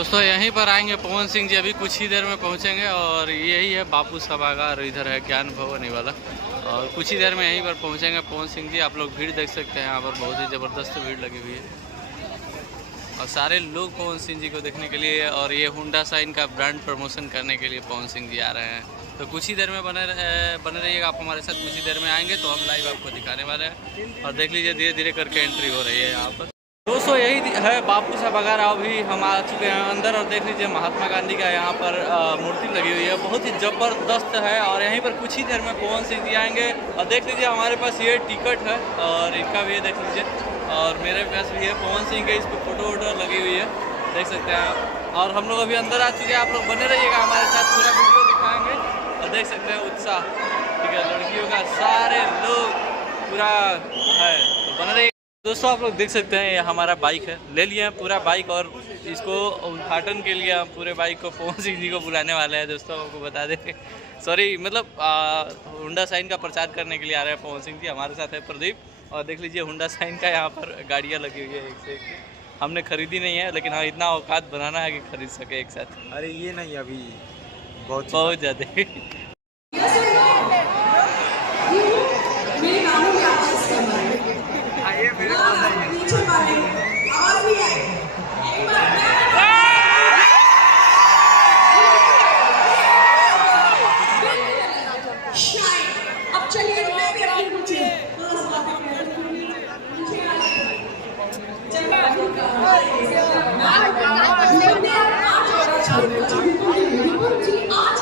दोस्तों यहीं पर आएंगे पवन सिंह जी, अभी कुछ ही देर में पहुंचेंगे। और यही है बापू सभागार, इधर है ज्ञान भवन ही वाला। और कुछ ही देर में यहीं पर पहुंचेंगे पवन सिंह जी। आप लोग भीड़ देख सकते हैं, यहाँ पर बहुत ही ज़बरदस्त भीड़ लगी हुई है और सारे लोग पवन सिंह जी को देखने के लिए और ये होंडा साइन का ब्रांड प्रमोशन करने के लिए पवन सिंह जी आ रहे हैं। तो कुछ ही देर में बने रहिएगा आप हमारे साथ। कुछ ही देर में आएंगे तो हम लाइव आपको दिखाने वाले हैं। और देख लीजिए धीरे धीरे करके एंट्री हो रही है यहाँ पर। दोस्तों यही है बापू सभागार। अभी हम आ चुके हैं अंदर और देख लीजिए महात्मा गांधी का यहाँ पर मूर्ति लगी हुई है, बहुत ही ज़बरदस्त है। और यहीं पर कुछ ही देर में पवन सिंह जी आएंगे। और देख लीजिए हमारे पास ये टिकट है और इनका भी देख लीजिए, और मेरे पास भी है पवन सिंह के, इस पर फोटो वोटो लगी हुई है, देख सकते हैं आप। और हम लोग अभी अंदर आ चुके हैं, आप लोग बने रहिएगा हमारे साथ, पूरा वीडियो दिखाएंगे। और देख सकते हैं उत्साह, ठीक है, लड़कियों का सारे लोग पूरा है, तो बने रहिए। दोस्तों आप लोग देख सकते हैं ये हमारा बाइक है, ले लिए हैं पूरा बाइक। और इसको उद्घाटन के लिए हम पूरे बाइक को पवन सिंह जी को बुलाने वाले हैं। दोस्तों आपको बता दें, सॉरी मतलब होंडा साइन का प्रचार करने के लिए आ रहे हैं पवन सिंह जी। हमारे साथ है प्रदीप। और देख लीजिए होंडा साइन का यहाँ पर गाड़ियाँ लगी हुई है एक से एक। हमने खरीदी नहीं है, लेकिन हाँ इतना औकात बनाना है कि खरीद सके एक साथ। अरे ये नहीं, अभी बहुत ज़्यादा अब चलिए मैं भी अपनी मुझे आज